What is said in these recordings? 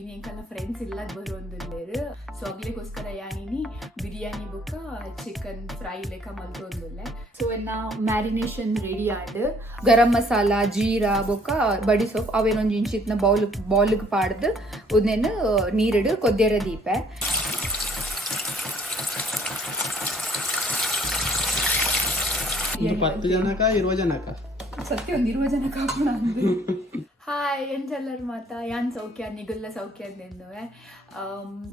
ಇನ್ನೇಕಲ್ಲ friends ಇಲ್ಲದ ಬರೋಂದುಲ್ಲೇರು so ಅಗ್ಲಿಗೋಸ್ಕರ ಯಾನಿನಿ biryani ಬೊಕ್ಕ chicken fry ಲೆಕ್ಕ ಮಲ್ತೊಂದುಲ್ಲೆ ಸೊ ಎನ್ನ marination ready add garam masala jeera ಬೊಕ್ಕ ಬಡಿ ಸೊಪ್ಪು ಅವೇನೊಂದು ಇಂಚಿತ್ನ ಬೌಲ್ಗೆ ಪಾಡ್ದು ಉದ್ನೇನು ನೀರಿಡು ಕೊದ್ದೆರ ದೀಪೆ ಸತ್ಯ ಒಂದು 20 ಜನಕ್ಕೆ ಹಾಕೋಣ ಅಂದ್ರೆ ಹಾಯ್ ಎಂಚಲ್ಲರು ಮಾತಾ ಯಾನ್ ಸೌಖ್ಯ ನಿಗುಲ್ಲ ಸೌಖ್ಯ ಅಂದೇಂದುವೆ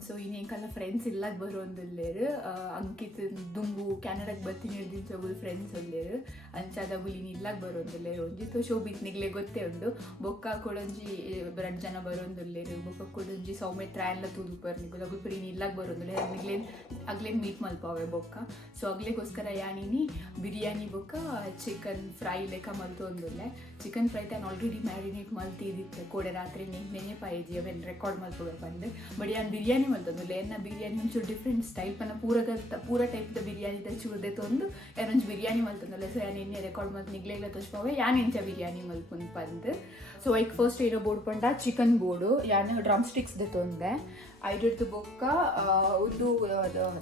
ಸೊ ಇನ್ನೇಕಲ್ಲ ಫ್ರೆಂಡ್ಸ್ ಇಲ್ಲದ ಬರೋಂದುಲ್ಲೇರು ಅಂಕಿತ್ ದುಂಬು ಕ್ಯಾನಡಾಗೆ ಬರ್ತೀನಿ ಹಿಡ್ದಿನ ಸೊಬುಲ್ ಫ್ರೆಂಡ್ಸ್ ಉಲ್ಲೇರು ಅಂಚಾದ ಬುಲಿನಿ ಇಲ್ಲದ ಬರೋಂದುಲ್ಲೇರು ಒಂಜಿತ್ತು ಶೋಭಿತ್ ನಿಗ್ಲೆ ಗೊತ್ತೇ ಉಂಡು ಬೊಕ್ಕ ಕೊಡೊಂಜಿ 2 ಜನ ಬರೋಂದುಲ್ಲೇರು ಬೊಕ್ಕ ಕೊಡೊಂಜಿ ಸೌಮಿತ್ರ ಎಲ್ಲ ತೂದುಪರ್ ನಿಗುಲ ಗುಲ್ಪುರಿನಿ ಇಲ್ಲದ ಬರೋಂದುಲ್ಲೇರು ಅಗ್ಲೇನ್ ಮೀಟ್ ಮಲ್ಪಾವೆ ಬೊಕ್ಕ ಸೊ ಅಗ್ಲಿಗೋಸ್ಕರ ಯಾನಿನಿ ಬಿರಿಯಾನಿ ಬೊಕ್ಕ ಚಿಕನ್ ಫ್ರೈ ಲೆಕ್ಕ ಮಲ್ತೊಂದುಲ್ಲೆ ಚಿಕನ್ ಫ್ರೈ ತಾನು ಆಲ್ರೆಡಿ ಮ್ಯಾರಿನೇಟ್ ಮಲ್ತಿದ್ದಿತ್ತು ಕೋಡೆ ರಾತ್ರಿ ನೆನೆ ಪಾಯಿಜಿ ಅವೇನು ರೆಕಾರ್ಡ್ ಮಲ್ಕೋಬೇಕು ಬಂದು ಬಟ್ ಯಾನ್ ಬಿರಿಯಾನಿ ಮಲ್ತೊಂದುಲ್ಲೆ ಎನ್ನ ಬಿರಿಯಾನಿ ಒಂಚೂರು ಡಿಫ್ರೆಂಟ್ ಟೈಪ್ ಪೂರ ಟೈಪ್ ಬಿರಿಯಾನಿ ಚೂರ್ದೆ ತೊಂದು ಏನೊಂದು ಬಿರಿಯಾನಿ ಮಲ್ತೊಂದುಲ್ಲೆ ಸೊ ಯಾನ್ ಎಣ್ಣೆ ರೆಕಾರ್ಡ್ ಮಲ್ತು ನಿಗ್ಲೆಲ್ಲ ತೋರಿಸ್ಪಾವೆ ಯಾನ್ ಎಂಚ ಬಿರಿಯಾನಿ ಮಲ್ಪುಂದು ಬಂದು ಸೊ ಐಕ್ ಫಸ್ಟ್ ಏನೋ ಬೋರ್ಡ್ ಪಂಡ ಚಿಕನ್ ಬೋರ್ಡು ಯಾನ್ ಡ್ರಮ್ ಸ್ಟಿಕ್ಸ್ ತೊಂದೆ ಐಡಿಡ್ದು ಬೊಕ್ಕ ಒಂದು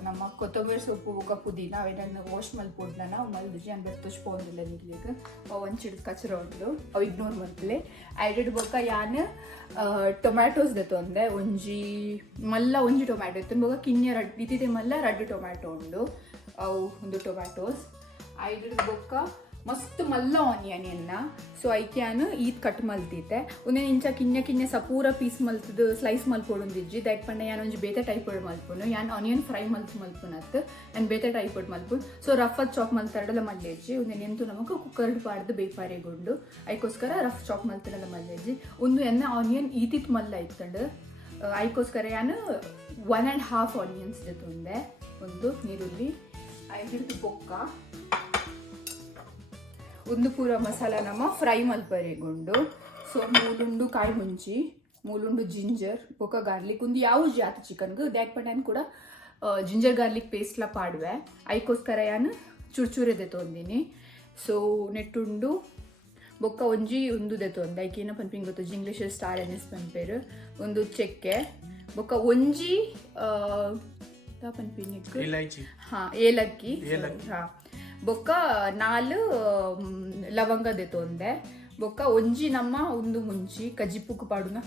ನಮ್ಮ ಕೊತ್ತಂಬರಿ ಸೊಪ್ಪು ಬೊಕ್ಕ ಪುದೀನ ಅವೇನನ್ನು ವಾಶ್ ಮಲ್ಪೊಡ್ನ ನಾವು ಮಲ್ದಿಜಿ ಅಂದ್ರೆ ತುಷ್ಪೊಂದಿಲ್ಲ ನಿಗ್ಲಿಕ್ಕೆ ಒಂಚಿಡ್ ಕಚರ ಉಂಡು ಅವು ಇಗ್ನೋರ್ ಮಲ್ಪಲೆ ಐಡಿಡ್ ಬೊಕ್ಕ ಯಾನ್ ಟೊಮ್ಯಾಟೋಸ್ ತೊಂದೆ ಒಂಜಿ ಮಲ್ಲ ಒಂಜಿ ಟೊಮ್ಯಾಟೊ ಇತ್ತು ಬೊಕ್ಕ ಕಿನ್ಯ ಇತ್ತಿದೆ ಮಲ್ಲ 2 ಟೊಮ್ಯಾಟೊ ಉಂಡು ಅವು ಒಂದು ಟೊಮ್ಯಾಟೋಸ್ ಐಡಿಡ್ ಬೊಕ್ಕ ಮಸ್ತ್ ಮಲ್ಲ ಆನಿಯನ್ ಎನ್ನ ಸೊ ಐಕ್ಯಾನು ಈದ್ ಕಟ್ ಮಲ್ತಿದ್ದೆ ಒಂದೇ ಇಂಚ ಕಿನ್ಯ ಸಪೂರ ಪೀಸ್ ಮಲ್ತದು ಸ್ಲೈಸ್ ಮಲ್ಪೊಡೊಂದಿಜ್ಜಿ ದೈಕ್ ಪಂಡ ಯಾನೊಂಜಿ ಬೇತೆ ಟೈಪ್ ಮಲ್ಪುನು ಯಾನ್ ಆನಿಯನ್ ಫ್ರೈ ಮಲ್ಪುನತ್ ಆ್ಯಂಡ್ ಬೇತೆ ಟೈಪ್ ಮಲ್ಪುನ್ ಸೊ ರಫ್ ಚಾಪ್ ಮಲ್ತಾಡಲ್ಲ ಮಲ್ಲೇಜ್ಜಿ ಒಂದೇ ಎಂತು ನಮಗೆ ಕುಕ್ಕರ್ಡ್ ಪಾಡ್ದು ಬೇಪಾರೆಗೊಂಡು ಐಕೋಸ್ಕರ ರಫ್ ಚಾಪ್ ಮಲ್ತಾಡಲ್ಲ ಮಲ್ಲೇಜ್ಜಿ ಒಂದು ಎನ್ನ ಆನಿಯನ್ ಈತಿತ್ ಮಲ್ಲ ಇತ್ತಂಡು ಐಕೋಸ್ಕರ ಯಾನು 1.5 ಆನಿಯನ್ಸ್ ತೊಂದೆ ಒಂದು ನೀರುಳ್ಳಿ ಐದು ಬೊಕ್ಕ ಒಂದು ಪೂರ ಮಸಾಲ ನಮ್ಮ ಫ್ರೈ ಮಲ್ಪರೆಗೊಂಡು ಸೊ ಮೂಲುಂಡು ಕಾಯಿ ಮುಂಚಿ ಮೂಲುಂಡು ಜಿಂಜರ್ ಬೊಕ್ಕ ಗಾರ್ಲಿಕ್ ಒಂದು ಯಾವ ಜಾತಿ ಚಿಕನ್ಗೆ ದ್ಯಾಕ್ ಪಂಡಾನ್ ಕೂಡ ಜಿಂಜರ್ ಗಾರ್ಲಿಕ್ ಪೇಸ್ಟ್ಲ ಪಾಡುವೆ ಐಕೋಸ್ಕರ ಯಾನು ಚೂರ್ಚೂರದೆ ತೊಂದಿನಿ ಸೊ ನೆಟ್ಟುಂಡು ಬೊಕ್ಕ ಒಂಜಿ ಒಂದು ತೊಂದೆ ಐಕೇನ ಪನ್ಪಿಂಗ್ ಗೊತ್ತು ಇಂಗ್ಲೀಷ್ ಸ್ಟಾರ್ ಎನ್ಎಸ್ ಪನ್ಪೇರು ಒಂದು ಚೆಕ್ಕೆ ಬೊಕ್ಕ ಒಂಜಿ ಪನ್ಪಿಂಗ್ ಏಲಕ್ಕಿ ಬೊಕ್ಕ 4 ಲವಂಗ ತೊಂದೆ ಬೊಕ್ಕ ಒಂಜಿ ನಮ್ಮ ಒಂದು ಮುಂಚಿ ಕಜಿಪ್ಪುಕ್ ಪಾಡುನ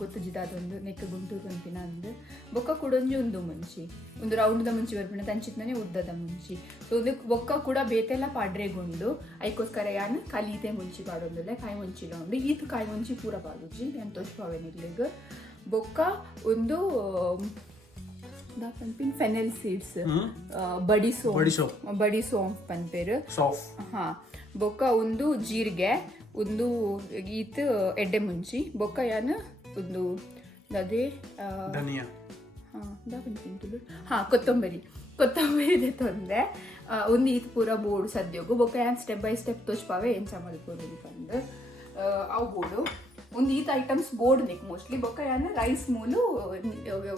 ಗೊತ್ತು ಜಿದಾದೊಂದು ನೆಕ್ ಗುಂಟೂರು ಅಂತಿನ ಅಂದು ಬೊಕ್ಕ ಕೂಡೊಂಜಿ ಒಂದು ಮುಂಚಿ ಒಂದು ರೌಂಡ್ದ ಮುಂಚಿ ಬರ್ಪಿನ ತಂಚಿತ್ನೇ ಉದ್ದದ ಮುಂಚಿ ಸೊ ಒಂದು ಬೊಕ್ಕ ಕೂಡ ಬೇತೆಲ್ಲ ಪಾಡ್ರೆಗೊಂಡು ಐಕೋಸ್ಕರ ಯಾನು ಕಲೀತೆ ಮುಂಚಿ ಪಾಡೊಂದುಲ್ಲೆ ಕಾಯಿ ಮುಂಚಿಲ ಉಂಡು ಈತು ಕಾಯಿ ಮುಂಚಿ ಪೂರ ಪಾಡುಜಿ ನಾನು ತೋರಿಸ್ಪಾವೆನಿಗ್ಲಿಗೆ ಬೊಕ್ಕ ಒಂದು ಪನ್ಪಿನ್ ಫೆನೆಲ್ ಸೀಡ್ಸ್ ಬಡಿ ಸೋಂಫ್ ಪನ್ಪೇರು ಹಾ ಬೊಕ್ಕ ಒಂದು ಜೀರಿಗೆ ಒಂದು ಈತ್ ಎಡ್ಡೆ ಮುಂಚಿ ಬೊಕ್ಕ ಯಾನು ಒಂದು ಅದೇ ಕೊತ್ತಂಬರಿ ತೊಂದೆ ಒಂದು ಈತ್ ಪೂರ ಬೋರ್ಡು ಸದ್ಯೋಗು ಬೊಕ್ಕ ಯಾನ್ ಸ್ಟೆಪ್ ಬೈ ಸ್ಟೆಪ್ ತೋಚ್ಪಾವೆ ಎಂಚ ಮಲ್ಪೋದು ಬಂದು ಅವು ಬೋರ್ಡು ಒಂದು ಈತ್ ಐಟಮ್ಸ್ ಬೋರ್ಡ್ ನಿಕ್ ಮೋಸ್ಟ್ಲಿ ಬೊಕ್ಕ ಯಾನ ರೈಸ್ ಮೂಲು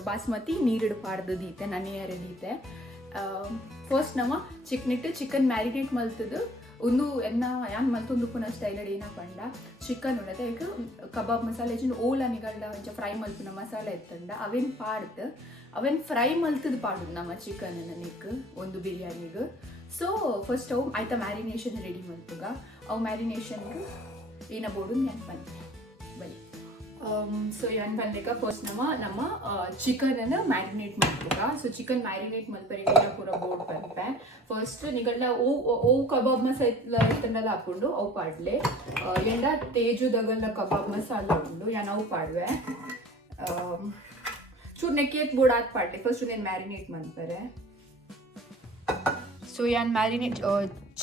ಬಾಸ್ಮತಿ ನೀರಿಡು ಪಾಡ್ದು ದೀತೆ ನನೆಯರೆ ದೀತೆ ಫಸ್ಟ್ ನಮ್ಮ ಚಿಕನ್ ಮ್ಯಾರಿನೇಟ್ ಮಲ್ತದು ಒಂದು ಎನ್ನ ಯಾನ್ ಮಲ್ತೊಂದು ಪುನಃ ಸ್ಟೈಲಡ್ ಏನ ಪಂಡ ಚಿಕನ್ ಉಂಡತೆ ಈಗ ಕಬಾಬ್ ಮಸಾಲೆ ಓಲ ನಿಗಲ್ಡ ಒಂಚ ಫ್ರೈ ಮಲ್ಪಿನ ಮಸಾಲೆ ಎತ್ತಂಡ ಅವೇನ್ ಪಾಡ್ದು ಅವೇನ್ ಫ್ರೈ ಮಲ್ತದು ಪಾಡುದು ನಮ್ಮ ಚಿಕನ್ ನಿಕ್ ಒಂದು ಬಿರಿಯಾನಿಗೆ ಸೊ ಫಸ್ಟ್ ಅವು ಆಯ್ತಾ ಮ್ಯಾರಿನೇಷನ್ ರೆಡಿ ಮಲ್ತುಗ ಅವು ಮ್ಯಾರಿನೇಷನ್ಗೆ ಏನ ಬೋರ್ಡು ನೆನ್ಪು ಬಂದೆ ಬಲಿ ಸೊ ಏನು ಬಂದೇಕ ಫಸ್ಟ್ ನಮ್ಮ ಚಿಕನನ್ನು ಮ್ಯಾರಿನೇಟ್ ಮಾಡ್ಬೇಕ ಸೊ ಚಿಕನ್ ಮ್ಯಾರಿನೇಟ್ ಮಲ್ಪರೆ ಪೂರ ಬೋರ್ಡ್ ಬಂಪೆ ಫಸ್ಟ್ ನಿಗಳ್ಳ ಓವು ಕಬಾಬ್ ಮಸಾಲ ಇತ್ತನ್ನೆಲ್ಲ ಹಾಕೊಂಡು ಅವು ಪಾಡ್ಲೆ ಎಂಡ ತೇಜುದಗಲ್ಲ ಕಬಾಬ್ ಮಸಾಲ ಉಂಡು ಯಾನ್ ಅವು ಪಾಡ್ವೆ ಚೂರು ನೆಕ್ಕಿಯತ್ ಬೋರ್ಡ್ ಹಾಕಿ ಪಾಡ್ಲೆ ಫಸ್ಟ್ నేను ಮ್ಯಾರಿನೇಟ್ ಮಲ್ಪರೆ ಸೊ ಯಾನ್ ಮ್ಯಾರಿನೇಟ್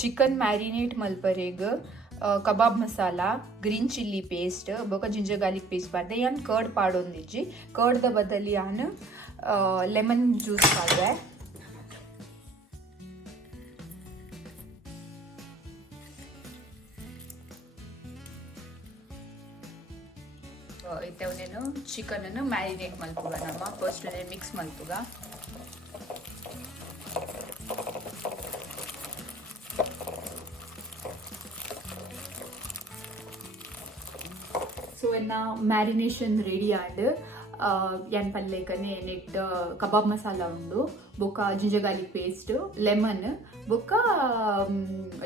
ಚಿಕನ್ ಮ್ಯಾರಿನೇಟ್ ಮಲ್ಪರೆಗ ಕಬಾಬ್ ಮಸಾಲ ಗ್ರೀನ್ ಚಿಲ್ಲಿ ಪೇಸ್ಟ್ ಬೊಕ ಜಿಂಜರ್ ಗಾರ್ಲಿಕ್ ಪೇಸ್ಟ್ ಪಾಡ್ದೆ ಯಾನ್ ಕರ್ಡ್ ಪಾಡೊಂದಿಜ್ಜಿ ಕರ್ಡ್ದ ಬದಲಿ ಯಾನ್ ಲೆಮನ್ ಜ್ಯೂಸ್ ಪಾಡ್ದೆ ಇತ್ತವನೇನು ಚಿಕನನ್ನು ಮ್ಯಾರಿನೇಟ್ ಮಲ್ಪುಗ ನಮ್ಮ ಫಸ್ಟ್ ಮಿಕ್ಸ್ ಮಲ್ಪುಗ ಸೊ ಎನ್ನ ಮ್ಯಾರಿನೇಷನ್ ರೆಡಿ ಆಡ್ ಯಾನ್ ಪಲ್ಯಕನೆ ನೆಟ್ ಕಬಾಬ್ ಮಸಾಲ ಉಂಡು ಬೊಕ್ಕ ಜಿಂಜರ್ ಗಾರ್ಲಿಕ್ ಪೇಸ್ಟ್ ಲೆಮನ್ ಬೊಕ್ಕ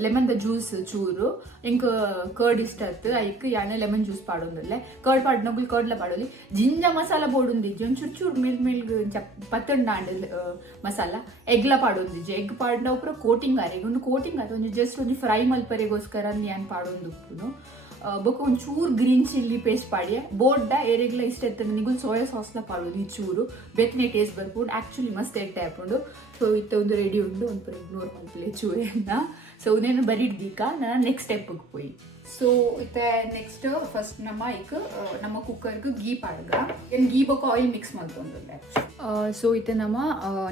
ಲೆಮನ್ ದ ಜ್ಯೂಸ್ ಚೂರು ಇಂಕ್ ಕರ್ಡ್ ಇಷ್ಟ ಆಯ್ತು ಐಕ್ ಯಾನ್ ಲೆಮನ್ ಜ್ಯೂಸ್ ಪಾಡೊಂದುಲ್ಲೆ ಕರ್ಡ್ ಪಾಡ್ನೊಬ್ಬಳು ಕರ್ಡ್ಲ ಪಾಡೋಲಿ ಜಿಂಜ ಮಸಾಲ ಬೋಡುಂದಿಜ್ಜಿ ಒಂಚೂರು ಚೂರು ಮಿಲ್ಗ್ ಪತ್ತಂಡಾಂಡ್ ಮಸಾಲ ಎಗ್ಲ ಪಾಡೊಂದಿಜ್ಜಿ ಎಗ್ ಪಾಡ್ನ ಉಪ್ರ ಕೋಟಿಂಗ್ ಆರೆಗ್ ಒಂದು ಕೋಟಿಂಗ್ ಆತ ಒಂದು ಜಸ್ಟ್ ಒಂದು ಫ್ರೈ ಮಲ್ಪರೆಗೋಸ್ಕರ ಯಾನ್ ಪಾಡೊಂದು ಉಪ್ಪುನು ಬೊಕ್ಕ ಒಂದು ಚೂರು ಗ್ರೀನ್ ಚಿಲ್ಲಿ ಪೇಸ್ಟ್ ಪಾಡಿಯೆ ಬೋಡ್ಡ ಏರೆಗ್ಲ ಇಷ್ಟ ಇರ್ತದೆ ನಿಗುಲ್ ಸೋಯಾ ಸಾಸ್ನ ಪಾಡೋದು ಈ ಚೂರು ಬೇಕನೆ ಟೇಸ್ಟ್ ಬರ್ಬೋದು ಆ್ಯಕ್ಚುಲಿ ಮಸ್ತ್ ಎಟ್ಟೆ ಹಾಕೊಂಡು ಸೊ ಇತ್ತ ಒಂದು ರೆಡಿ ಉಂಡು ಒಂದು ಇಗ್ನೋರ್ ಮಾಡ್ತಿಲ್ಲ ಚೂರೆನ್ನ ಸೊ ಉನೇನು ಬರಿಡ್ದೀಕ ನಾನು ನೆಕ್ಸ್ಟ್ ಸ್ಟೆಪ್ಗೆ ಪೋಯಿ ಸೊ ಇತ್ತ ನೆಕ್ಸ್ಟ್ ಫಸ್ಟ್ ನಮ್ಮ ಕುಕ್ಕರ್ಗೆ ಗೀ ಪಾಡ್ಗ ಏನು ಗೀ ಬೊಕ್ಕ ಆಯಿಲ್ ಮಿಕ್ಸ್ ಮಾಡ್ಕೊಂಡ್ರೆ ಸೊ ಇತ್ತ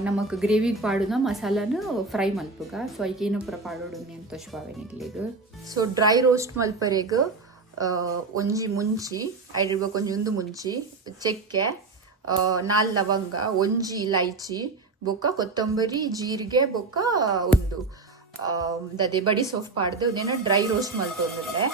ನಮಕ್ ಗ್ರೇವಿಗೆ ಪಾಡುನ ಮಸಾಲಾನು ಫ್ರೈ ಮಲ್ಪುಗ ಸೊ ಐಕೆ ಏನಪ್ಪ ಪಾಡೋಡು ಅಂತ ತೋಚ್ಪಾವೆನಿಗ್ಲಿಗೆ ಸೊ ಡ್ರೈ ರೋಸ್ಟ್ ಮಲ್ಪರೆಗ್ ಒಂಜಿ ಮುಂಚಿ ಐಡಿರ್ಬೇಕು ಒಂಜಿ ಮುಂಚಿ ಚೆಕ್ಕೆ 4 ಲವಂಗ ಒಂಜಿ ಇಲೈಚಿ ಬೊಕ್ಕ ಕೊತ್ತಂಬರಿ ಜೀರಿಗೆ ಬೊಕ್ಕ ಒಂದು ಅದೇ ಬಡಿ ಸೊಪ್ಪು ಪಾಡ್ದು ಅದೇನೋ ಡ್ರೈ ರೋಸ್ಟ್ ಮಲ್ತೊಂದಿದ್ದೆ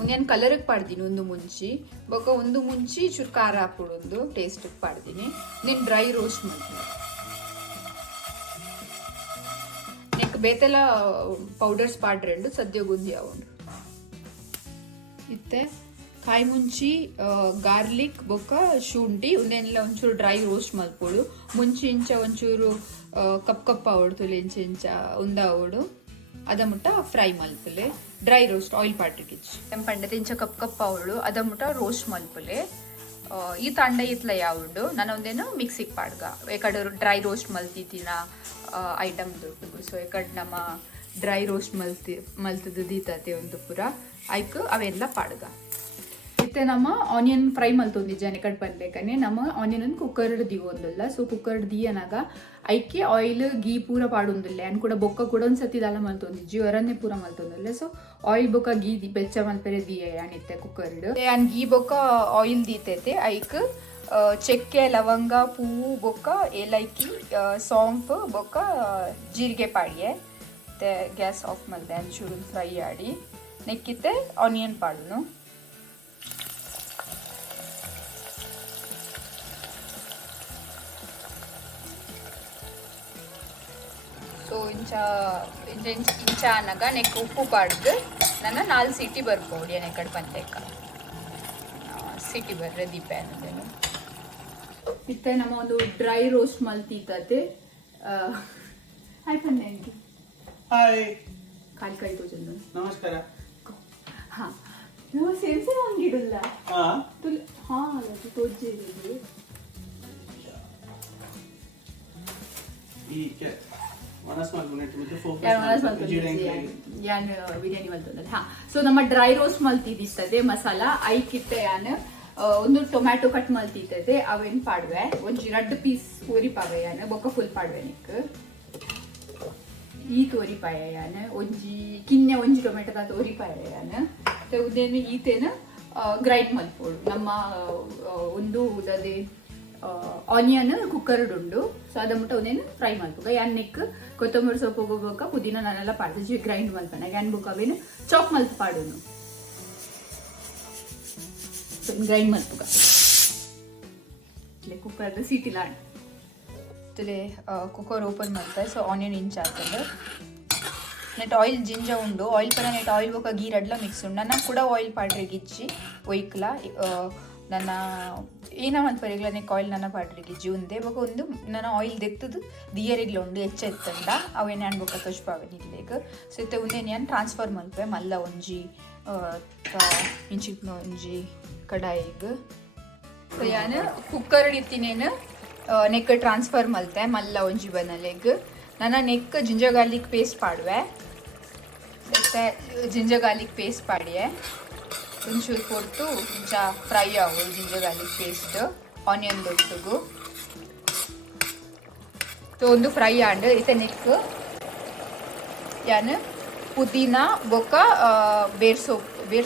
ಒಂದೇನು ಕಲರ್ಗೆ ಪಾಡ್ತೀನಿ ಒಂದು ಮುಂಚಿ ಬೊಕ್ಕ ಒಂದು ಮುಂಚಿ ಚೂರು ಖಾರ ಹಾಕ್ಬಿಡೊಂದು ಟೇಸ್ಟಿಗೆ ಪಾಡ್ತೀನಿ ನೀನು ಡ್ರೈ ರೋಸ್ಟ್ ಮಾಡ್ತೀನಿ ನೆಕ್ ಬೇತೆಲ್ಲ ಪೌಡರ್ಸ್ ಪಾಡ್ರೆಂಡು ಸದ್ಯ ಗುಂದಿ ಅವಂಡು ಇತ್ತೆ ಕಾಯಿ ಮುಂಚಿ ಗಾರ್ಲಿಕ್ ಬೊಕ್ಕ ಶುಂಠಿ ಉಂದೆಲ್ಲ ಒಂಚೂರು ಡ್ರೈ ರೋಸ್ಟ್ ಮಲ್ಪೋಡು ಮುಂಚಿ ಇಂಚ ಒಂಚೂರು ಕಪ್ ಆವಡ್ತುಲೆ ಇಂಚ ಉಂದ ಆವಡು ಅದ ಮುಟ್ಟ ಫ್ರೈ ಮಲ್ಪಲೆ ಡ್ರೈ ರೋಸ್ಟ್ ಆಯಿಲ್ ಪಾಟಿಗಿಚ್ಚಿ ಪಂಡತೆ ಇಂಚ ಕಪ್ ಆವಡು ಅದ ಮುಟ್ಟ ರೋಸ್ಟ್ ಮಲ್ಪಲೆ ಈ ತಂಡ ಇತ್ಲ ಯಾವುದು ನಾನು ಒಂದೇನು ಮಿಕ್ಸಿಗೆ ಪಾಡ್ಗ ಏಕಡೆ ಡ್ರೈ ರೋಸ್ಟ್ ಮಲ್ತಿತ್ತಿನ ಐಟಮ್ ದೊಡ್ಡದು ಸೊ ಏಕಡೆ ನಮ್ಮ ಡ್ರೈ ರೋಸ್ಟ್ ಮಲ್ತದ್ದು ದೀತತೆ ಒಂದು ಪೂರ ಐಕ್ ಅವೆಲ್ಲ ಪಾಡ್ಗ ಇತ್ತೆ ನಮ್ಮ ಆನಿಯನ್ ಫ್ರೈ ಮಲ್ತೊಂದಿಜ್ಜೆ ನೆಕಡ್ ಪಲ್ಯಕನೆ ನಮ್ಮ ಆನಿಯನ್ ಕುಕ್ಕರ್ ದಿವೊಂದುಲ್ಲ ಸೊ ಕುಕ್ಕರ್ ದಿಯನಾಗ ಐಕೆ ಆಯಿಲ್ ಗೀ ಪೂರ ಪಾಡೊಂದುಲ್ಲ ಅನ್ ಕೂಡ ಬೊಕ್ಕ ಕೂಡ ಒಂದ್ಸತಿ ದಾಲ ಮಲ್ತೊಂದಿಜ್ಜಿ ಹೊರನ್ನೇ ಪೂರ ಮಲ್ತೊಂದುಲ್ಲ ಸೊ ಆಯಿಲ್ ಬೊಕ್ಕ ಗೀ ಬೆಚ್ಚ ಮಲ್ಪರೆ ದಿಯ ಯಾನಿತ್ತೆ ಕುಕ್ಕರ್ಡ್ ಅನ್ ಗೀ ಬೊಕ್ಕ ಆಯಿಲ್ ದೀತೈತೆ ಐಕ್ ಚೆಕ್ಕೆ ಲವಂಗ ಪೂವು ಬೊಕ್ಕ ಏಲಕ್ಕಿ ಸೋಂಪು ಬೊಕ್ಕ ಜೀರಿಗೆ ಪಾಡಿಯೆ ಮತ್ತೆ ಗ್ಯಾಸ್ ಆಫ್ ಮಲ್ದೆ ಒಂಚೂರು ಫ್ರೈ ಆಡಿ ನೆಕ್ಕಿತ್ತೆ ಆನಿಯನ್ ಪಾಡ್ನು ಸೊ ಇಂಚ ಅನ್ನಗ ನೆಕ್ ಉಪ್ಪು ಪಾಡ್ದು ನನ್ನ 4 ಸೀಟಿ ಬರ್ಬೋದು ನೆಕಡ್ ಪಂತೆಕ ಸಿಟಿ ಬರ್ರೆ ದೀಪ ಅನ್ನೋದೇನು ಇತ್ತೆ ನಮ್ಮ ಒಂದು ಡ್ರೈ ರೋಸ್ಟ್ ಮಲ್ತೀತತೆ ಹಾಯ್ ಪನ್ನೆಂಗಿ ಹಾಯ್ ಕಾಲ್ ಕೈ ತೋಜಂದು ನಮಸ್ಕಾರ ಹಾ ನಾವು ಸೇರ್ಸೆ ಹಂಗಿಡಲ್ಲ ಹಾ ತುಲ್ ಹಾ ಅದು ತೋಜೇರಿ ಈ ಕೆ ಮನಸ್ ಮಾಡ್ಕೊಂಡೆ ಮಿತ್ರ ಯಾನ್ ಬಿರಿಯಾನಿ ಮಲ್ತೊಂದಲ್ಲ ಹಾ ಸೊ ನಮ್ಮ ಡ್ರೈ ರೋಸ್ಟ್ ಮಲ್ತಿದಿಸ್ತದೆ ಮಸಾಲ ಐಕಿತ್ತೆ ಯಾನ್ ಒಂದು ಟೊಮ್ಯಾಟೊ ಕಟ್ ಮಲ್ತಿರ್ತದೆ ಅವೇನ್ ಪಾಡ್ವೆ ಒಂಜಿ 2 ಪೀಸ್ ತೋರಿ ಪಾವೆ ಯಾನ್ ಬೊಕ್ಕ ಫುಲ್ ಪಾಡ್ವೆ ನಿಕ್ ಈ ತೋರಿ ಪಾಯ ಯಾನ್ ಒಂಜಿ ಕಿನ್ನೆ ಒಂಜಿ ಟೊಮ್ಯಾಟೊದ ತೋರಿ ಪಾಯ ಯಾನ್ ಉದೇನು ಈತೇನ ಗ್ರೈಂಡ್ ಮಲ್ಪೋಡು ನಮ್ಮ ಒಂದು ಉದದೆ ಆನಿಯನ್ ಕುಕ್ಕರ್ಡ್ ಉಂಡು ಸೊ ಅದ ಮುಟ್ಟ ಒಂದೇನು ಫ್ರೈ ಮಲ್ಪುಗ ಯಾನ್ ನೆಕ್ ಕೊತ್ತಂಬರಿ ಸೊಪ್ಪು ಹೋಗ್ಬೇಕ ಪುದೀನ ನಾನೆಲ್ಲ ಪಾಡ್ದು ಗ್ರೈಂಡ್ ಮಲ್ಪನ ಯಾನ್ ಬುಕ್ ಅವೇನು ಚಾಪ್ ಮಲ್ತ್ ಪಾಡುನು ಗ್ರೈಂಡ್ ಮಲ್ಪುಗ ಕುಕ್ಕರ್ದ ಸೀಟಿ ಲಾಡ್ ಕುಕ್ಕರ್ ಓಪನ್ ಮಾಡ್ತಾರೆ ಸೊ ಆನಿಯನ್ ಇಂಚ್ ಆಗ್ತದೆ ನೆಟ್ ಆಯಿಲ್ ಜಿಂಜ ಉಂಡು ಆಯಿಲ್ ಪರ ನೆಟ್ ಆಯಿಲ್ ಬೊಕ್ಕ ಗೀ ರಡ್ಲ ಮಿಕ್ಸ್ ಉಂಡು ನನ್ನ ಕೂಡ ಆಯಿಲ್ ಪಾಡ್ರೆ ಗಿಚ್ಚಿ ಒಯ್ಕ್ಲ ನನ್ನ ಏನ ಮಲ್ಪರೆಗ್ಲ ನೆಕ್ ಆಯಿಲ್ ನನ್ನ ಪಾಡ್ರೆ ಗಿಜ್ಜಿ ಉಂದೆ ಬೊಕ್ಕ ಒಂದು ನನ್ನ ಆಯಿಲ್ ದೆತ್ತದು ದಿಯರೆಗ್ಲ ಉಂಡು ಹೆಚ್ಚ ಎತ್ತಂಡ ಅವೇನು ಯಾನ್ ಬೊಕ್ಕ ತೊಚ್ಪಾವೆ ನಿಗ್ಲೇಗ ಸೊ ಇತ್ತೆ ಉಂದೇನು ಯಾನ್ ಟ್ರಾನ್ಸ್ಫರ್ ಮಲ್ಪೆ ಮಲ್ಲ ಒಂಜಿ ಇಂಚಿನ ಒಂಜಿ ಕಡಾಯಿಗೆ ಸೊ ಯಾನ್ ಕುಕ್ಕರ್ ಇತ್ತಿನೇನು ನೆಕ್ ಟ್ರಾನ್ಸ್ಫರ್ ಮಲ್ತೆ ಮಲ್ಲ ಒಂಜಿ ಬನಲೆಗ್ ನನ್ನ ನೆಕ್ ಜಿಂಜರ್ ಗಾರ್ಲಿಕ್ ಪೇಸ್ಟ್ ಪಾಡುವೆ ಮತ್ತೆ ಜಿಂಜರ್ ಗಾರ್ಲಿಕ್ ಪೇಸ್ಟ್ ಪಾಡಿಯೆ ಒಂಚೂರು ಕೊಟ್ಟು ಇಂಚ ಫ್ರೈ ಆಗೋದು ಜಿಂಜರ್ ಗಾರ್ಲಿಕ್ ಪೇಸ್ಟ್ ಆನಿಯನ್ ದೊಟ್ಟುಗು ಒಂದು ಫ್ರೈ ಆಂಡ್ ಇತ್ತೆ ನೆಕ್ ಯಾನ್ ಪುದೀನ ಬೊಕ್ಕ ಬೇರ್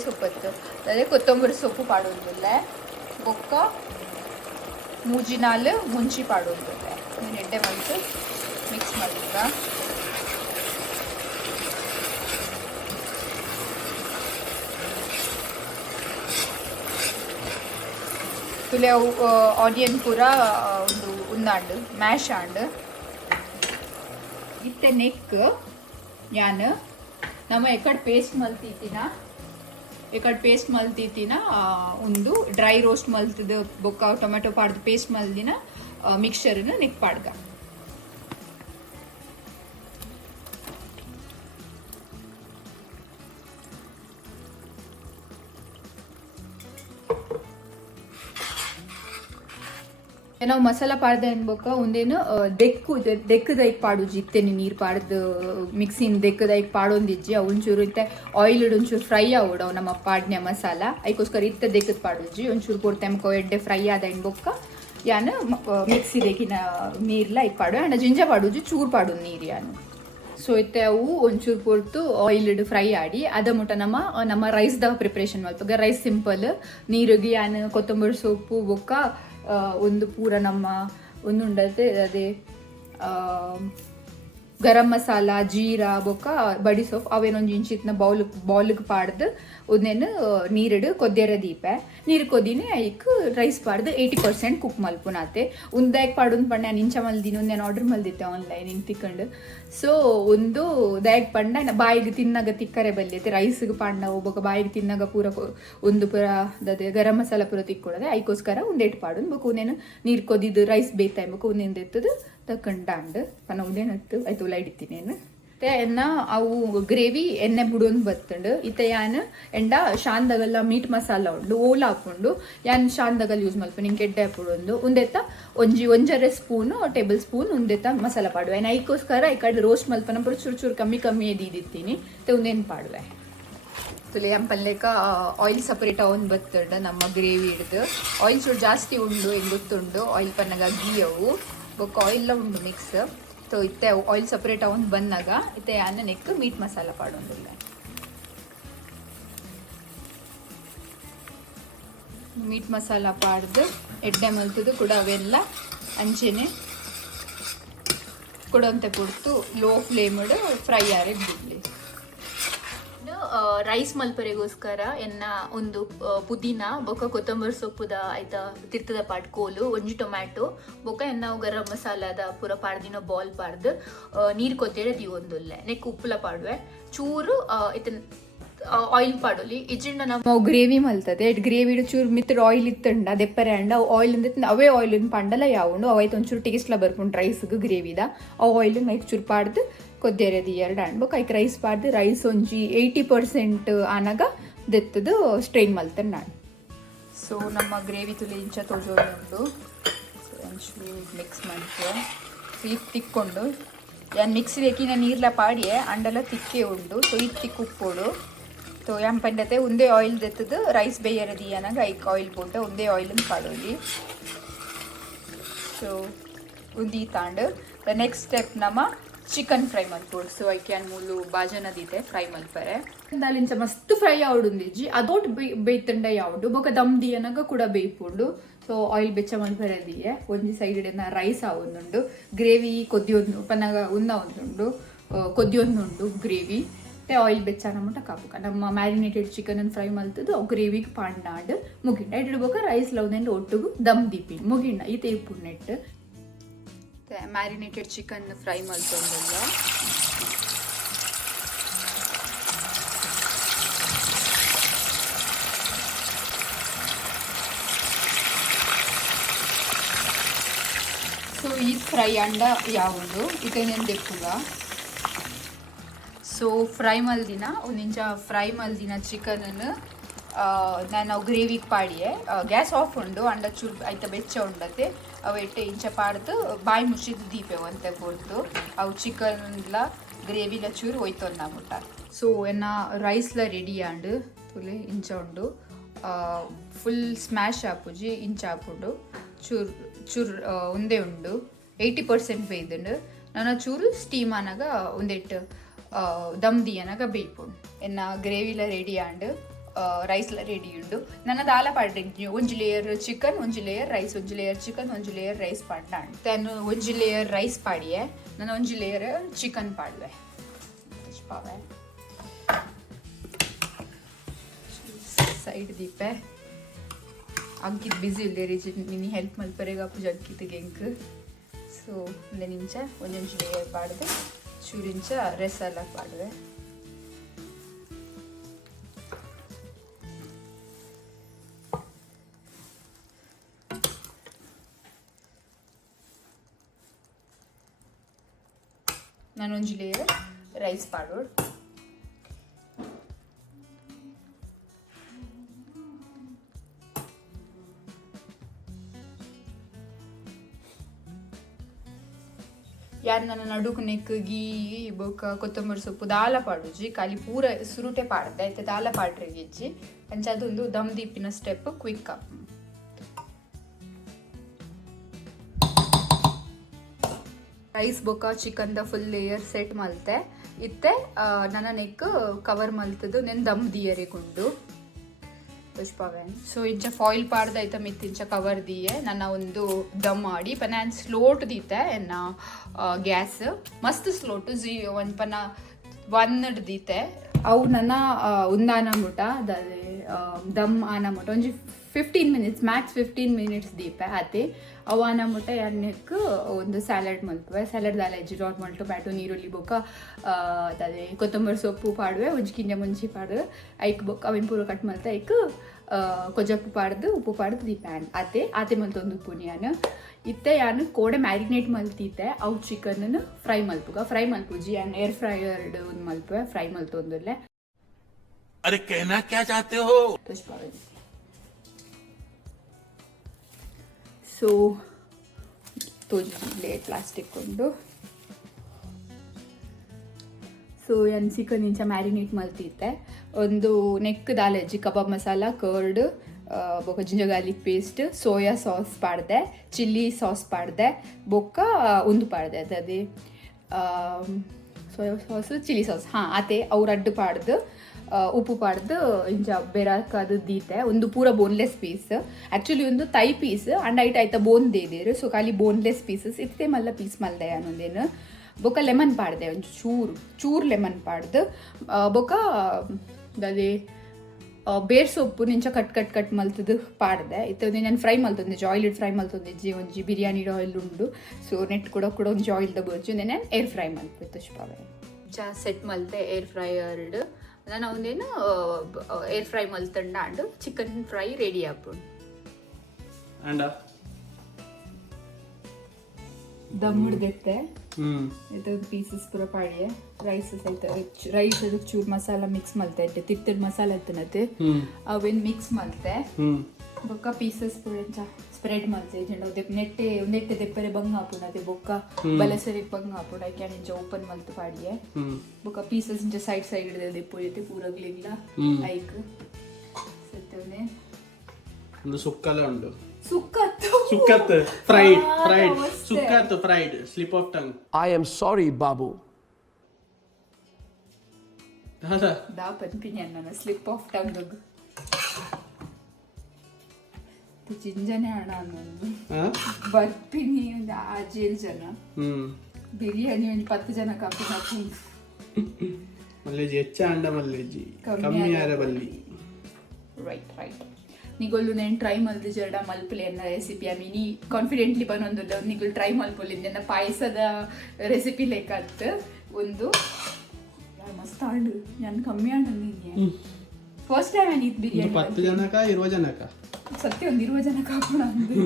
ಸೊಪ್ಪತ್ತು ಅದೇ ಕೊತ್ತಂಬರಿ ಸೊಪ್ಪು ಪಾಡೋದಿಲ್ಲ ಬೊಕ್ಕ ಮೂಜಿನಾಲ್ ಮುಂಚಿ ಪಾಡೋದಿಲ್ಲ ನೀನು ಎಡ್ಡೆ ಮಲ್ತು ಮಿಕ್ಸ್ ಮಾಡಿದ ತುಲೆ ಆನಿಯನ್ ಪೂರ ಒಂದು ಉಂದಾಂಡ್ ಮ್ಯಾಶ್ ಆಂಡ್ ಇತ್ತೆ ನೆಕ್ ಯಾನ್ ನಮ್ಮ ಎಕಡ್ ಪೇಸ್ಟ್ ಮಲ್ತೀತಿನ ಒಂದು ಡ್ರೈ ರೋಸ್ಟ್ ಮಲ್ತದ ಬೊಕ್ಕ ಟೊಮೆಟೊ ಪಾಡ್ದು ಪೇಸ್ಟ್ ಮಲ್ದಿನ ಮಿಕ್ಸ್ಚರ್ನ ನೆಕ್ ಪಾಡ್ಗ ನಾವು ಮಸಾಲ ಪಾಡ್ದೆ ಅನ್ಬೋಕ ಒಂದೇನು ದೆಕ್ಕದೈಕ್ ಪಾಡುಜಿ ಇತ್ತೇನೆ ನೀರು ಪಾಡ್ದು ಮಿಕ್ಸಿನ ದೆಕ್ಕದೈಕ್ ಪಾಡೊಂದಿಜ್ಜಿ ಒಂಚೂರು ಇತ್ತೆ ಆಯಿಲ್ ಒಂಚೂರು ಫ್ರೈ ಆವಡು ಅವು ನಮ್ಮ ಪಾಡ್ನೆ ಮಸಾಲ ಅದಕ್ಕೋಸ್ಕರ ಇತ್ತ ದೆಕ್ಕದ ಪಾಡುಜಿ ಒಂಚೂರು ಕೊಡ್ತೆಮ್ಕೊ ಎಡ್ಡೆ ಫ್ರೈ ಆದ ಅನ್ಬೋಕ ಯಾನು ಮಿಕ್ಸಿ ದೇಕಿನ ನೀರ್ಲ ಐಕ್ ಪಾಡು ಅಂಡ್ ಜಿಂಜ ಪಾಡುಜಿ ಚೂರು ಪಾಡು ನೀರು ಯಾನು ಸೊ ಇತ್ತೆ ಅವು ಒಂಚೂರು ಪೊರ್ತು ಆಯಿಲ್ ಫ್ರೈ ಆಡಿ ಅದ ಮುಟ ನಮ್ಮ ರೈಸ್ದ ಪ್ರಿಪ್ರೇಷನ್ ಮಲ್ಪಗ ರೈಸ್ ಸಿಂಪಲ್ ನೀರಿಗೆ ಯಾನು ಕೊತ್ತಂಬರಿ ಸೊಪ್ಪು ಬೊಕ್ಕ ಒಂದು ಪೂರ ನಮ್ಮ ಒಂದು ಉಂಡತೆ ಅದೇ ಗರಂ ಮಸಾಲ ಜೀರಾ ಬೊಕ್ಕ ಬಡಿ ಸೊಪ್ಪು ಅವೇನೊಂದು ಇಂಚಿತ್ನ ಬೌಲ್ಗೆ ಪಾಡ್ದು ಒಂದೇನು ನೀರಿಡು ಕೊದ್ದಿರ ದೀಪೆ ನೀರು ಕೊದಿನೇ ಐಕ್ ರೈಸ್ ಪಾಡ್ದು 80% ಕುಕ್ ಮಲ್ಪುನಾತೆ ಉಂದಾಯಕ್ ಪಾಡೊಂದು ಪಂಡ ನಾನು ಇಂಚ ಮಲ್ದಿನಿ ಒಂದೇನು ಆರ್ಡರ್ ಮಲ್ದಿತ್ತೆ ಆನ್ಲೈನ್ ಹಿಂಗೆ ತಿಕ್ಕೊಂಡು ಸೊ ಒಂದು ದಾಯಕ್ ಪಂಡ ಬಾಯಿಗೆ ತಿನ್ನಾಗ ತಿಕ್ಕರೆ ಬಲ್ಯತೆ ರೈಸ್ಗೆ ಪಾಂಡ ಹೋಗ್ಬೇಕು ಬಾಯಿಗೆ ತಿನ್ನಾಗ ಪೂರ ಒಂದು ಪೂರ ಅದೇ ಗರಂ ಮಸಾಲ ಪೂರ ತಿಕ್ಕೊಡದೆ ಅದಕ್ಕೋಸ್ಕರ ಒಂದೇಟು ಪಾಡೋದು ಬೇಕು ಒಂದೇನು ನೀರು ಕೊದಿದ್ದು ರೈಸ್ ಬೇಯ್ತಾ ಬೇಕು ಒಂದೇನು ಎತ್ತದು ತಕೊಂಡಾಂಡ್ ಪನ ಉದೇನತ್ತು ಆಯ್ತು ಉಲ್ಲ ಹಿಡಿತೀನಿ ಮತ್ತೆ ಎನ್ನ ಅವು ಗ್ರೇವಿ ಎಣ್ಣೆ ಬಿಡೋದು ಬತ್ತಂಡು ಇತ್ತ ಯಾನ್ ಎಂಡ ಶಾಂದಗಲ್ಲ ಮೀಟ್ ಮಸಾಲ ಉಂಡು ಓಲ ಹಾಕೊಂಡು ಯಾನ್ ಶಾಂದಗಲ್ ಯೂಸ್ ಮಲ್ಪ ನಿಂಗೆ ಎಡ್ಡೆ ಹಾಕೊಂಡು ಒಂದೆತ್ತ ಒಂಜರೆ ಸ್ಪೂನು ಟೇಬಲ್ ಸ್ಪೂನ್ ಒಂದೆತ್ತ ಮಸಾಲ ಪಾಡುವೆ ನಾನು ಅದಕ್ಕೋಸ್ಕರ ಈ ಕಡೆ ರೋಸ್ಟ್ ಮಲ್ಪನ ಪೂರ ಚೂರು ಕಮ್ಮಿ ಎದಿದ್ದೀನಿ ಮತ್ತೆ ಒಂದೇನು ಪಾಡುವೆ ತುಲೆ ಎಂಪಲ್ಲೇಕ ಆಯಿಲ್ ಸಪ್ರೇಟ್ ಒಂದು ಬತ್ತಂಡ ನಮ್ಮ ಗ್ರೇವಿ ಹಿಡ್ದು ಆಯಿಲ್ ಚೂರು ಜಾಸ್ತಿ ಉಂಡು ಹೆಂಗೆ ಗೊತ್ತುಂಡು ಆಯಿಲ್ ಪನ್ನಾಗ ಗೀ ಅವು ಬೊಕ್ಕ ಆಯಿಲ್ ಉಂಡು ಮಿಕ್ಸ್ ಸೊ ಇತ್ತೆ ಆಯಿಲ್ ಸಪ್ರೇಟ್ ಒಂದು ಬಂದಾಗ ಇತ್ತೆ ಅನ್ನ ನೆಕ್ ಮೀಟ್ ಮಸಾಲ ಪಾಡೊಂದಿಲ್ಲ ಮೀಟ್ ಮಸಾಲ ಪಾಡ್ದು ಎಡ್ಡೆ ಮಲ್ತದು ಕೂಡ ಅವೆಲ್ಲ ಅಂಚೆನೆ ಕೊಡಂತೆ ಕೊಡ್ತು ಲೋ ಫ್ಲೇಮ್ಡ್ ಫ್ರೈ ಆರಿಗೆ ಬಿಡ್ಲಿ ರೈಸ್ ಮಲ್ಪರೆಗೋಸ್ಕರ ಎನ್ನ ಒಂದು ಪುದೀನ ಬೊಕ್ಕ ಕೊತ್ತಂಬರಿ ಸೊಪ್ಪುದ ಆಯ್ತಾ ತಿರ್ತದ ಪಾಡ್ ಕೋಲು ಒಂಜಿ ಟೊಮ್ಯಾಟೊ ಬೊಕ್ಕ ಎನ್ನ ಗರಂ ಮಸಾಲದ ಪೂರ ಪಾಡ್ದಿನ ಬಾಲ್ ಪಾಡ್ದು ನೀರು ಕೊತ್ತೇಳೆ ದಿವೊಂದುಲ್ಲೆ ನೆಕ್ ಉಪ್ಪುಲ ಪಾಡುವೆ ಚೂರು ಇತನ್ ಆಯಿಲ್ ಪಾಡೋಲಿ ಇಜಿಂಡ ನಾವು ಗ್ರೇವಿ ಮಲ್ತದೆ ಗ್ರೇವಿ ಚೂರು ಮಿತ್ರ ಆಯಿಲ್ ಇತ್ತಂಡ ದೆಪ್ಪರೆ ಅಂಡ ಆಯಿಲ್ ಅವೇ ಆಯಿಲಿನ ಪಂಡಲ ಯಾವುದು ಅವೈತೆ ಒಂಚೂರು ಟೇಸ್ಟ್ಲ ಬರ್ಕೊಂಡು ರೈಸ್ಗೆ ಗ್ರೇವಿದ ಆ ಆಯಿಲ್ ನೈಕ್ ಚೂರು ಪಾಡ್ದು ಕೊದ್ದೆರೆದು ಎರಡು ಅಣ್ಬೇಕು ಐಕ್ ರೈಸ್ ಪಾಡ್ದು ರೈಸ್ ಒಂಜಿ 80% ಆನಾಗ ದೆತ್ತದು ಸ್ಟ್ರೈನ್ ಮಲ್ತೇನೆ ನಾನು ಸೊ ನಮ್ಮ ಗ್ರೇವಿ ತುಲಿ ಇಂಚ ತೋಜೋದು ಒಂಚೂರು ಮಿಕ್ಸ್ ಮಾಡ್ತೀವಿ ಇದು ತಿಕ್ಕೊಂಡು ಯಾನ್ ಮಿಕ್ಸಿ ಬೇಕಿನ ನೀರ್ಲ ಪಾಡಿಯೇ ಅಂಡೆಲ್ಲ ತಿಕ್ಕೇ ಉಂಡು ಸೊ ಇದು ತಿಕ್ಕು ಉಪ್ಪೋಡು ಸೊ ಯಾನ್ ಪಂಡತೆ ಒಂದೇ ಆಯಿಲ್ ದೆತ್ತದು ರೈಸ್ ಬೇಯರದಿ ಅನಾಗ ಐಕ್ ಆಯಿಲ್ ಪೋಟ ಒಂದೇ ಆಯಿಲ್ ಪಾಡೋಲಿ ಸೊ ಉಂದಿ ತಾಂಡು ದ ನೆಕ್ಸ್ಟ್ ಸ್ಟೆಪ್ ನಮ್ಮ ಚಿಕನ್ ಫ್ರೈ ಮಲ್ಪೋಡು ಸೊ ಐಕೆ ಅನ್ ಮೂಲು ಬಾಜನದಿದೆ ಫ್ರೈ ಮಲ್ಪರೆ ದಾಲಿಂಚ ಮಸ್ತ್ ಫ್ರೈ ಆವಡುಂದಿಜ್ಜಿ ಅದೋಟ್ ಬೇಯ್ತಂಡ ಯಾವುದು ಬೊಕ ದಮ್ದಿ ಅನಾಗ ಕೂಡ ಬೇಯ್ಪುಂಡು ಸೊ ಆಯಿಲ್ ಬೆಚ್ಚ ಮಲ್ಪರದಿಯೆ ಒಂಜಿ ಸೈಡ್ ರೈಸ್ ಆವೊಂದುಂಡು ಗ್ರೇವಿ ಕೊದ್ದಿಯೊಂದು ಪನ್ನಾಗ ಉನ್ನ ಒಂದುಂಡು ಕೊದ್ದಿಯೊಂದುಂಡು ಗ್ರೇವಿ ಮತ್ತೆ ಆಯಿಲ್ ಬೆಚ್ಚನ ಮುಟ್ಟ ಕಾಪುಕ ನಮ್ಮ ಮ್ಯಾರಿನೇಟೆಡ್ ಚಿಕನ್ ಫ್ರೈ ಮಲ್ತದ್ದು ಅವು ಗ್ರೇವಿಗೆ ಪಾಂಡಾಂಡ್ ಮುಗಿಂಡ ಇಡ್ಬೋಕ ರೈಸ್ ಲವ್ನೆಂಡು ಒಟ್ಟಿಗೂ ದಮ್ ದಿಪ್ಪಿ ಮುಗಿಂಡ ಈ ತೇಪುಡ್ ನೆಟ್ ಮ್ಯಾರಿನೇಟೆಡ್ ಚಿಕನ್ ಫ್ರೈ ಮಲ್ತೊಂದಲ್ಲ ಸೊ ಈ ಫ್ರೈ ಅಂಡ ಯಾವುದು ಇದನ್ನೇನು ದೆಪ್ಪುಗ ಸೊ ಫ್ರೈ ಮಲ್ದಿನ ಒಂದಿಂಚ ಫ್ರೈ ಮಲ್ದಿನ ಚಿಕನನ್ನು ನಾನು ಗ್ರೇವಿಗೆ ಪಾಡಿಯೆ ಗ್ಯಾಸ್ ಆಫ್ ಉಂಡು ಅಂಡ ಚೂರು ಆಯ್ತಾ ಬೆಚ್ಚ ಉಂಡತೆ ಅವು ಎಟ್ಟೆ ಇಂಚ ಪಾಡ್ದು ಬಾಯಿ ಮುಚ್ಚಿದ್ದು ದೀಪೆ ಒಂತೆ ಕೊಡ್ತು ಅವು ಚಿಕನ್ಲ ಗ್ರೇವಿಲ ಚೂರು ಒಯ್ತೊಂದ ಮುಟ್ಟ ಸೊ ಎನ್ನ ರೈಸ್ಲ ರೆಡಿ ಆಂಡ್ ತುಲೆ ಇಂಚ ಉಂಡು ಫುಲ್ ಸ್ಮ್ಯಾಶ್ ಆಪುಜಿ ಇಂಚ ಹಾಕೊಂಡು ಚೂರು ಒಂದೇ ಉಂಡು 80% ಬೇಯ್ದುಂಡು ನನ್ನ ಚೂರು ಸ್ಟೀಮ್ ಅನಾಗ ಒಂದೆಟ್ಟು ದಮ್ದಿ ಅನಾಗ ಬೇಯ್ಪುಂಡು ಎನ್ನ ಗ್ರೇವಿಲ ರೆಡಿ ಆಂಡ್ ರೈಸ್ಲ ರೆಡಿ ಉಂಡು ನನ್ನ ದಾಲ ಪಾಡ್ರಿ ಒಂಜಿ ಲೇಯರ್ ಚಿಕನ್ ಒಂಜಿ ಲೇಯರ್ ರೈಸ್ ಒಂಜಿ ಲೇಯರ್ ಚಿಕನ್ ಒಂಜಿ ಲೇಯರ್ ರೈಸ್ ಪಾಡ್ಡ ನಾನು ಒಂಜಿ ಲೇಯರ್ ರೈಸ್ ಪಾಡಿಯೆ ನಾನು ಒಂಜಿ ಲೇಯರ್ ಚಿಕನ್ ಪಾಡುವೆ ಸೈಡ್ ದೀಪೆ ಅಂಕಿತ್ ಬಿಸಿ ಇಲ್ಲೇ ರೀಚ್ ನಿನ್ನ ಹೆಲ್ಪ್ ಮಲ್ಪರೆಗ ಪೂಜೆ ಅಂಕಿತ್ಗೆ ಎಂಕ್ ಸೊ ಒಂದು ನಿಮಿಷ ಲೇಯರ್ ಪಾಡಿದೆ ಚೂರಿಂಚ ರೆಸ್ ಎಲ್ಲ ಪಾಡಿದೆ ನಾನೊಂದು ಲೇಯರ್ ರೈಸ್ ಪಾಡೋಡು ಯಾರು ನನ್ನ ನಡುಕು ನೆಕ್ ಗೀ ಬೊಕ್ಕ ಕೊತ್ತಂಬರಿ ಸೊಪ್ಪು ದಾಲ ಪಾಡುಜಿ ಖಾಲಿ ಪೂರ ಸುರುಟೆ ಪಾಡ್ದೆ ಐತೆ ದಾಲ ಪಾಡ್ರೆ ಗೆಜ್ಜಿ ಅಂಚ ಅದೊಂದು ದಮ್ ದೀಪಿನ ಸ್ಟೆಪ್ ಕ್ವಿಕ್ ಅಪ್ ರೈಸ್ ಬೊಕ್ಕ ಚಿಕನ್ದ ಫುಲ್ ಲೇಯರ್ ಸೆಟ್ ಮಲ್ತೆ ಇತ್ತೆ ನನ್ನ ನೆಕ್ ಕವರ್ ಮಲ್ತದು ನೆನ್ ದಮ್ ದಿಯರಿಗುಂಡು ಪುಷ್ಪವೇನ್ ಸೊ ಇಂಚ ಫಾಯಿಲ್ ಪಾಡ್ದ ಐತ ಮಿತ್ತಿಂಚ ಕವರ್ ದಿಯೆ ನನ್ನ ಒಂದು ದಮ್ ಮಾಡಿ ಪನ ಸ್ಲೋಟ್ ದೀತೆ ಎನ್ನ ಗ್ಯಾಸ್ ಮಸ್ತ್ ಸ್ಲೋಟ್ ಒಂದು ಪನ ಒನ್ನಡ್ ದೀತೆ ಅವು ನನ್ನ ಉಂದಾನ ಮುಟ ಅದೇ ದಮ್ ಆನ ಮುಟ ಒಂಜಿ 15 minutes ಮ್ಯಾಕ್ಸ್ 15 minutes ದೀಪೆ ಅದೇ ಅವು ಆನ ಮುಟ ಎಣ್ಣೆಕ್ ಒಂದು ಸ್ಯಾಲಡ್ ಮಲ್ಪುವೆ ಸ್ಯಾಲಡ್ ದಾಲ ಇಜ್ಜಿ ನಾರ್ಮಲ್ ಟೊಮ್ಯಾಟೊ ನೀರುಳ್ಳಿ ಬೊಕ್ಕ ಅದೇ ಕೊತ್ತಂಬರಿ ಸೊಪ್ಪು ಪಾಡುವೆ ಒಂಜಿ ಕಿಂಜ ಮುಂಚಿ ಪಾಡುವೆ ಐಕ್ ಬೊಕ್ಕ ಅವಿನ ಪೂರ ಕಟ್ ಮಲ್ತ ಐಕ್ ಕೊಜ್ಜಪ್ಪು ಪಾಡ್ದು ಉಪ್ಪು ಪಾಡ್ದು ದೀಪೆ ಆತೆ ಮಲ್ತೊಂದು ಪುನಿಯಾನು ಇತ್ತೆ ಯಾನು ಕೋಡೆ ಮ್ಯಾರಿನೇಟ್ ಮಲ್ತಿದ್ದೆ ಅವು ಚಿಕನ್ ಫ್ರೈ ಮಲ್ಪುಗ ಫ್ರೈ ಮಲ್ಪುಜಿ ಯಾನ್ ಏರ್ ಫ್ರೈಯರ್ಡ್ ಒಂದು ಮಲ್ಪುವೆ ಫ್ರೈ ಮಲ್ತೊಂದುಲ್ಲೆ अरे कहना क्या चाहते हो ಸೊ ತೋಜಿ ಪ್ಲಾಸ್ಟಿಕ್ ಕೊಂಡು ಸೊ ಏನು ಚಿಕನ್ ಇಂಚ ಮ್ಯಾರಿನೇಟ್ ಮಲ್ತಿದ್ದೆ ಒಂದು ನೆಕ್ ದಾಲೆಜ್ಜಿ ಕಬಾಬ್ ಮಸಾಲ ಕರ್ಡ್ ಬೊಕ್ಕ ginger garlic paste soya sauce ಪಾಡ್ದೆ ಚಿಲ್ಲಿ ಸಾಸ್ ಪಾಡ್ದೆ ಬೊಕ್ಕ ಒಂದು ಪಾಡ್ದೆ ಅದೇ ಸೋಯಾ ಸಾಸು ಚಿಲ್ಲಿ ಸಾಸ್ ಹಾಂ ಅದೇ ಅವ್ರು ಅಡ್ಡು ಪಾಡ್ದು ಉಪ್ಪು ಪಾಡ್ದು ಇಂಚ ಬೆರಾಕದು ದೀತೆ ಒಂದು ಪೂರ ಬೋನ್ಲೆಸ್ ಪೀಸ್ ಆ್ಯಕ್ಚುಲಿ ಒಂದು ತೈ ಪೀಸ್ ಅಂಡ್ ಐಟ್ ಆಯ್ತಾ ಬೋನ್ ದೇದಿರು ಸೊ ಖಾಲಿ ಬೋನ್ಲೆಸ್ ಪೀಸಸ್ ಇತ್ತೆ ಮಲ್ಲ ಪೀಸ್ ಮಲ್ದೆ ಅನ್ನೊಂದೇನು ಬೊಕ್ಕ ಲೆಮನ್ ಪಾಡ್ದೆ ಒಂದು ಚೂರು ಲೆಮನ್ ಪಾಡ್ದು ಬೊಕ್ಕ ಅದೇ ಬೇರ್ ಸೊಪ್ಪು ನಿಂಚ ಕಟ್ ಮಲ್ತದು ಪಾಡ್ದೆ ಇತ್ತು ನಾನು ಫ್ರೈ ಮಲ್ತೊಂದೆ ಆಯಿಲ್ ಫ್ರೈ ಮಲ್ತೊಂದಿಜ್ಜಿ ಒಂಜಿ ಬಿರಿಯಾನಿ ಆಯಿಲ್ ಉಂಡು ಸೊ ನೆಟ್ ಕೂಡ ಒಂಜಿ ಆಯಿಲ್ದ ಬೋಜು ನಾನು ಏರ್ ಫ್ರೈ ಮಲ್ಪೆ ತುಷ್ಪಾವೆ ಚಾ ಸೆಟ್ ಮಲ್ತೆ ಏರ್ ಫ್ರೈಯರ್ಡ್ ನಾನು ಅವನೇನು ಏರ್ ಫ್ರೈ ಮಲ್ತಂಡು ಚಿಕನ್ ಫ್ರೈ ರೆಡಿ ಆಪುಂಡು ದಮ್ ಹಿಡ್ದೈತೆ ಇದು ಪೀಸಸ್ ಪೂರ ಪಾಡಿಯೆ ರೈಸ್ ಸಹಿತ ರೈಸ್ ಅದಕ್ಕೆ ಚೂರು ಮಸಾಲ ಮಿಕ್ಸ್ ಮಲ್ತೈತೆ ತಿತ್ತದ ಮಸಾಲ ಎತ್ತನತೆ ಅವೇನು ಮಿಕ್ಸ್ ಮಲ್ತೆ ಬೊಕ್ಕ ಪೀಸಸ್ ಪೂರ ಸ್ಪ್ರೆಡ್ ಮಲ್ತೆ ನೆಟ್ಟೆ ದೆಪ್ಪರೆ ಬಂಗ ಹಾಪುಂಡು ಅದೇ ಬೊಕ್ಕ ಬಲಸರಿ ಬಂಗ ಹಾಪುಂಡು ಐಕೆ ಇಂಚ ಓಪನ್ ಮಲ್ತು ಪಾಡಿಯೆ ಬೊಕ್ಕ ಪೀಸಸ್ ಇಂಚ ಸೈಡ್ ದೆಪ್ಪೊಯ್ತೆ ಪೂರಗ್ಲಿಗ್ಲ ಐಕ್ ಸತ್ತವನೆ ಒಂದು ಸುಕ್ಕಲ ಉಂಟು ಸುಕ್ಕತ್ತು fried slip of tongue I am sorry, Babu. ದಾ ಪನ್ಪಿನಿ ನನ್ನ ಸ್ಲಿಪ್ ಆಫ್ ಟಂಗ್ ಜಿಂಜನೆ ಹಣ ಅನ್ನೊಂದು ಬರ್ಪಿನಿ ಒಂದು 6-7 ಜನ ಬಿರಿಯಾನಿ ಒಂದು 10 ಜನ ಕಾಪಿ ಹಾಕೊಂಡು ಮಲ್ಲೇಜಿ ಹೆಚ್ಚ ಅಂಡ ಮಲ್ಲೇಜಿ ಕಮ್ಮಿ ಆರ ಬಲ್ಲಿ ರೈಟ್ ನಿಗೊಳ್ಳು ನಾನು ಟ್ರೈ ಮಲ್ದು ಜರ್ಡ ಮಲ್ಪಲೆ ಎನ್ನ ರೆಸಿಪಿ ಐ ಮೀನ್ ಕಾನ್ಫಿಡೆಂಟ್ಲಿ ಬಂದೊಂದುಲ್ಲ ನಿಗಳು ಟ್ರೈ ಮಲ್ಪೊಲಿಂದ ಪಾಯಸದ ರೆಸಿಪಿ ಲೆಕ್ಕತ್ ಒಂದು ಮಸ್ತ್ ಆಂಡು ನಾನು ಕಮ್ಮಿ ಆಂಡು ಫಸ್ಟ್ ಟೈಮ್ ಏನಿತ್ತು ಬಿರಿಯಾನಿ 10 ಜನಕ 20 ಜನಕ ಸತ್ಯ ಒಂದು 20 ಜನ ಕಾಪುಣ ಅಂದು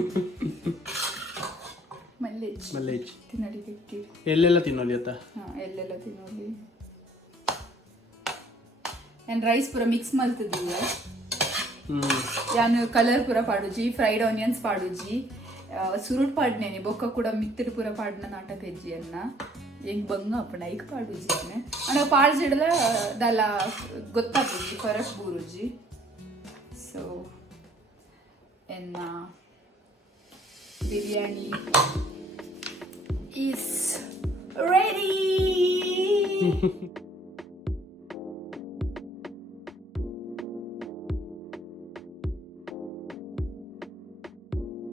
ಮಲ್ಲೇಜ್ ತಿನ್ನಡಿ ತಿಕ್ಕಿ ಎಲ್ಲೆಲ್ಲ ತಿನ್ನೋಲಿ ಅತ್ತ ಎಲ್ಲೆಲ್ಲ ತಿನ್ನೋಲಿ ನಾನು ರೈಸ್ ಪೂರ ಮಿಕ್ಸ್ ಮಲ್ತಿದ್ದೀವಿ ಯಾನು ಕಲರ್ ಪೂರ ಪಾಡುಜಿ ಫ್ರೈಡ್ ಆನಿಯನ್ಸ್ ಪಾಡುಜಿ ಸುರುಟ್ ಪಾಡ್ನೇನೆ ಬೊಕ್ಕ ಕೂಡ ಮಿತ್ತಿಡು ಪೂರ ಪಾಡ್ನ ನಾಟಕ ಹೆಜ್ಜಿ ಅನ್ನ ಹೆಂಗ್ ಬಂಗ ಅಪ್ಪಣ ಈಗ ಪಾಡುಜಿ ಅಣ್ಣ ಪಾಡ್ಜಿಡಲ ದಲ್ಲ ಗೊತ್ತಾಗ್ತದೆ ಫರಕ್ ಬೂರುಜಿ ಸೊ ಎನ್ನ ಬಿರಿಯಾನಿ ಈಸ್ ರೆಡಿ